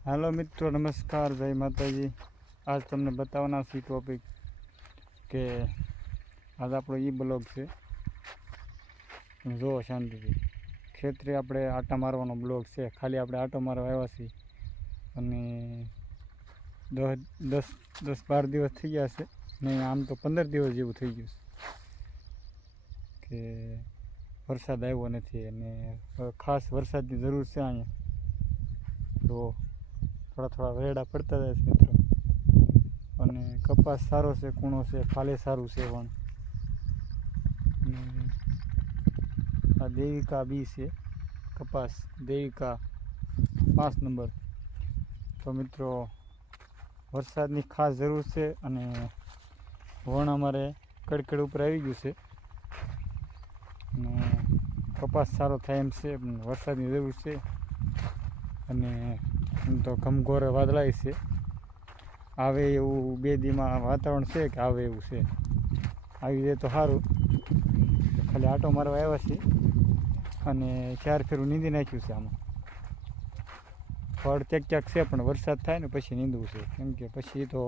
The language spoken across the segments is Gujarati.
हेलो मित्रों, नमस्कार, जय माताजी। आज तमने बतावना सी टॉपिक के आज आपणो ई ब्लॉग से जो शांति क्षेत्रे आपणे आटा मारवानो ब्लॉग से। खाली आपणे आटो मारवा आव्या छीए अने 10-12 दिवस थई गया छे, नहीं आम तो 15 दिवस जेवुं थई गयुं के वरसाद आव्यो नथी अने खास वरसादनी जरूर छे अहींया। तो थोड़ा थोड़ा वेरड़ा पड़ता जाए मित्रों। अने कपास सारो से, कूणो से, फाले सारू से पण। आ देविका बी से कपास देविका 5 नंबर। तो मित्रों वरसादनी खास जरूर से अने वण अमारे कड़कड़ उपर आई गयुं छे अने कपास सारो थाय एम छे, वरसादनी जरूर छे। अने तो घमघोर वादळाय छे, आवे एवुं 2 दीमां वातावरण छे के आवे एवुं छे। આવી જાય તો સારું। ખાલી આટો મારવા આવ્યા છીએ અને 4 ફેરું નીંદી નાખ્યું છે। આમાં ફળ ક્યાંક છે પણ વરસાદ થાય ને પછી નીંદવું છે, કેમ કે પછી તો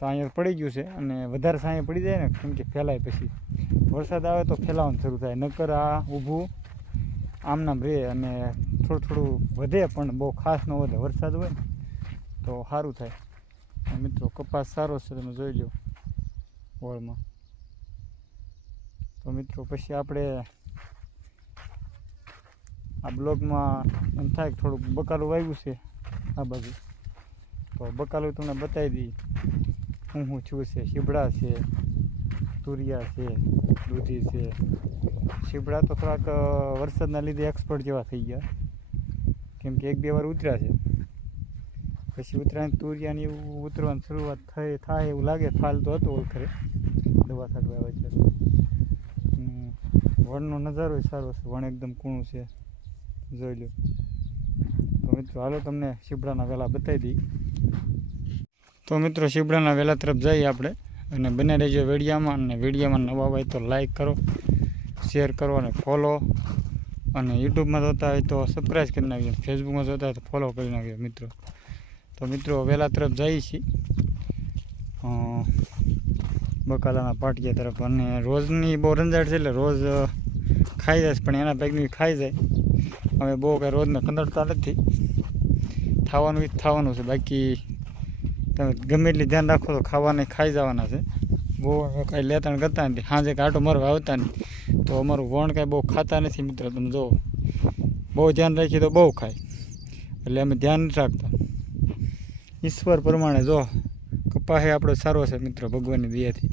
સાંય પડી ગયું છે અને વધારે સાંય પડી જાય ને, કેમ કે ફેલાય પછી વરસાદ આવે તો ફેલાવાનું શરૂ થાય, નકર આ ઊભું આમનામ રહે અને થોડું થોડું વધે પણ બહુ ખાસ ન વધે। વરસાદ હોય ને તો સારું થાય। મિત્રો કપાસ સારો છે, તમે જોઈ લો વળમાં। तो मित्रों पछी आपणे आ ब्लॉग में एम थाय थोड़ुं बकालू वाव्युं छे आ बाजू, तो बकालू तमने बतावी दी हूँ छूं छे। शीबड़ा छे, तुरिया छे, दूधी छे। शीबड़ा तो थोड़ाक वरसादना लीधे एक्सपर्ट जेवा थई गया, केम के 1-2 वार उतर्या छे, पछी उतराने तुरियानी उतरवानी शरूआत थाय एवुं लागे। फाल तो हतो ओळखरे दवा छांटवा आव्या त्यारे। वणनो नजारो सारो छे, वण एकदम कूणुं छे, जोई लो। तो मित्रों हालो तमने शीबड़ाना वेला बतावी दी। तो मित्रों शीबड़ाना वेला तरफ जाइए आपणे अने बने रहेजो विडियोमां। अने विडियोमां नवा होय तो लाइक करो, शेर करो अने फॉलो। अने यूट्यूब में जोता होय तो सब्सक्राइब करी नाखजो, फेसबुक में जोता होय तो फॉलो करी नाखजो मित्रों। तो मित्रों वेला तरफ जाइए छीए बकालाना पाटिया तरफ। अने रोजनी बहु रंजाट छे એટલે रोज खाई जाए, पण एना भેગનું खाई जाए। हवे बहु कांई रोजने कंदड़ता नथी, थावानुं ज थावानुं छे। बाकी તમે ગમે એટલી ધ્યાન રાખો તો ખાવાને ખાઈ જવાના છે। બહુ કાંઈ લેતાણ કરતા નથી, સાંજે કાંટો મારવા આવતા નહીં તો અમારું વણ કાંઈ બહુ ખાતા નથી મિત્રો। તમે જુઓ બહુ ધ્યાન રાખીએ તો બહુ ખાય, એટલે અમે ધ્યાન નથી રાખતા। ઈશ્વર પ્રમાણે જો કપાસ આપણો સારો છે મિત્રો, ભગવાનની દયાથી।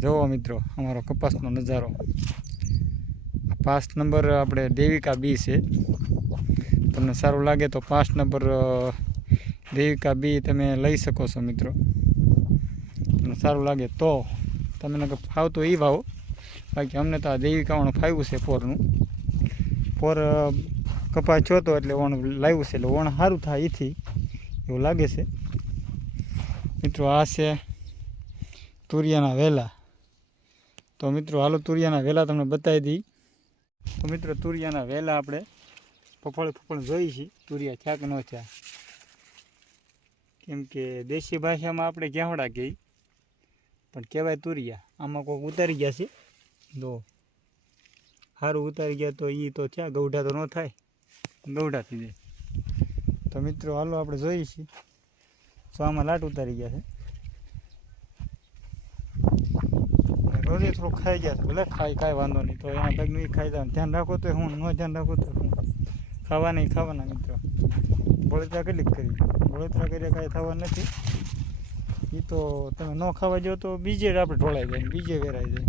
જોવો મિત્રો અમારો કપાસનો નજારો। 5 નંબર આપણે દેવિકા બી છે, તમને સારું લાગે તો 5 નંબર દેવિકા બી તમે લઈ શકો છો મિત્રો। તમને સારું લાગે તો તમને ફાવતું એ ભાવો, બાકી અમને તો આ દેવિકાવાળું ફાવ્યું છે પોરનું। પોર કપાસ જોતો એટલે વણ લાવ્યું છે, એટલે વણ સારું થાય એથી એવું લાગે છે મિત્રો। આ છે તુરિયાના વેલા। તો મિત્રો હાલો તુરિયાના વેલા તમને બતાવી દી। તો મિત્રો તુરિયાના વેલા આપણે ફફળ જોઈ છીએ, તુરિયા થયા કે ન થયા, કેમ કે દેશી ભાષામાં આપણે ગ્યાવડા કહીએ પણ કહેવાય તુરિયા। આમાં કોઈક ઉતારી ગયા છે, જો સારું ઉતારી ગયા તો એ તો થયા, ગૌઢા તો ન થાય, ગૌઢા થઈ જાય। તો મિત્રો હાલો આપણે જોઈએ છીએ, તો આમાં લાટ ઉતારી ગયા છે। રોજે થોડું ખાઈ ગયા છે, ભલે ખાઈ કાંઈ વાંધો નહીં, તો એના ભાગનું એ ખાઈ જવાનું। ધ્યાન રાખો તો હું, ન ધ્યાન રાખો તો હું, ખાવા નહીં ખાવાના મિત્રો। બળતરા કેટલીક કરી, બળતરા કરીએ કાંઈ થવાનું નથી। એ તો તમે ન ખાવા જો તો બીજે આપણે ઢોળાઈ જાય, બીજે વેરાઈ જાય,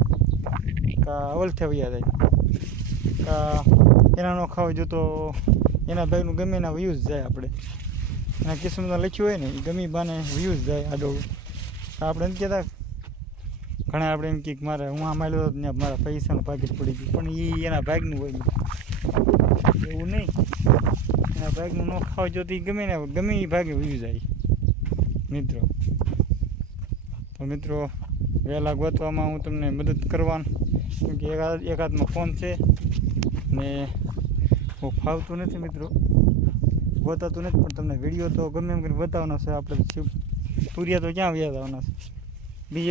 કાં અવલથે વયા જાય, કાં એના ન ખાવા જો તો એના ભાગનું ગમે એના વ્યૂઝ જાય। આપણે એના કિસ્મતમાં લખ્યું હોય ને એ ગમે બાને વ્યૂઝ જાય આડોળું। આપણે એમ કહેતા ઘણા આપણે એમ કે મારે હું આ માલ્યો તો ત્યાં મારા પૈસાનું પાકીટ પડી ગયું, પણ એ એના ભાગનું હોય, એવું નહીં। એના ભાગનું ન ખાવા જો તો એ ગમે એ ભાગે વ્યૂ જાય મિત્રો। તો મિત્રો વહેલા ગોતવામાં હું તમને મદદ કરવાનું, કેમ કે એક હાથમાં ફોન છે ને ફાવતું નથી મિત્રો, બતાવતું નથી, પણ તમને વિડીયો તો ગમે એમ કરીને બતાવવાનો છે. આપણે પૂર્યા તો ક્યાં વ્યા જવાના છે બીજી